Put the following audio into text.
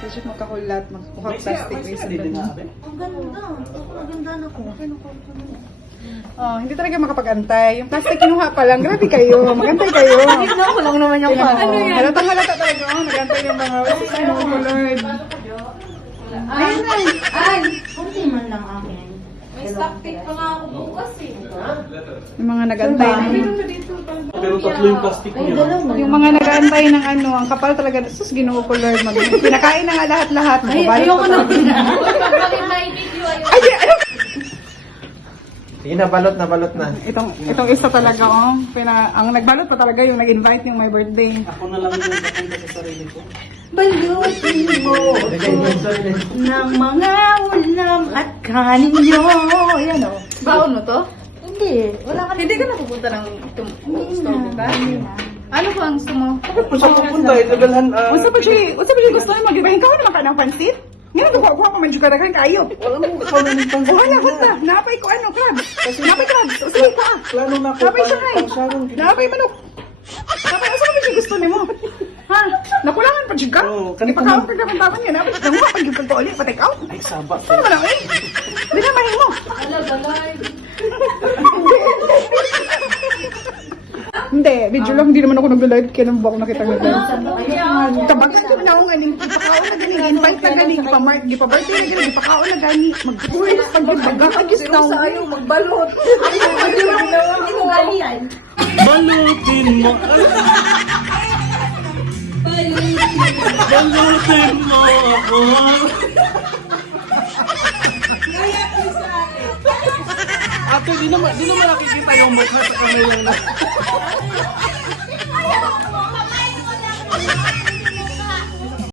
Kasi magkakulat, magkuha plastic. May sila din na ate. Ang ganda. Maganda na ko. Oh, hindi talaga makapag-antay. Yung plastic kinuha pa lang. Grabe kayo. Magantay kayo. Ginawa ko lang naman yung pa. Ano yan? Halata talaga. Oh, nagantay yung mga ano ko, Lord. Ayun na. Ay! Kunti man lang akin. May stock tape pa nga ako bukas eh. Yung mga nagantay. Pero tatlo yung plastic Ay, niya. dalawa. Yung mga nag-aantay ng ano, ang kapal talaga. Sus, ginoo ko, Lord. Pinakain na nga lahat-lahat. Ay, Balik ayoko ko na. Bakit may video ayun? Ay, ano? Sige na, balot na. Itong isa talaga, oh. Ang nagbalot pa talaga yung nag-invite yung my birthday. Ako na lang yung papunta sa sarili ko. Balutin mo ng mga ulam at kanin nyo. Yan o. Baon mo to? Hindi. Wala ka Hindi ka napupunta ng store, di ba? Ano po ang gusto mo? Bakit po siya pupunta? Itagalhan, Unsa pa siya gusto mo mag-ibahin ka naman ka ng pansit? Ngayon, kuha pa man siya karakan kayo. Wala mo kasama ng pang... Wala, basta. Napay ko ano, crab. Napay crab. Sige, kuha. Plano na ko Napay siya pang ngay. sarong. Napay manok. Napay, asa naman siya gusto nimo? Ha? Nakulangan pa siya ka? Oo, kanito Ipakaon na. ka naman taman nga. Napay siya. Pag yung pagkauli, patake out. Ay, saba. Saan mo lang eh? Di na mahin mo. Ala, balay. Hindi, video lang. Hindi naman ako nag-live. Kaya naman ba ako nakita nag-live? Tabagan ko na akong aning ipakaon na gani. Invite na gani. Gipa-birthday na gani. Ipakaon na gani. Mag-uwi. Pag-agis na ako. Ayaw magbalot. Hindi ko gali yan. Balutin mo. Balutin mo ako. Ate, di naman nakikita yung mukha sa kamay lang na.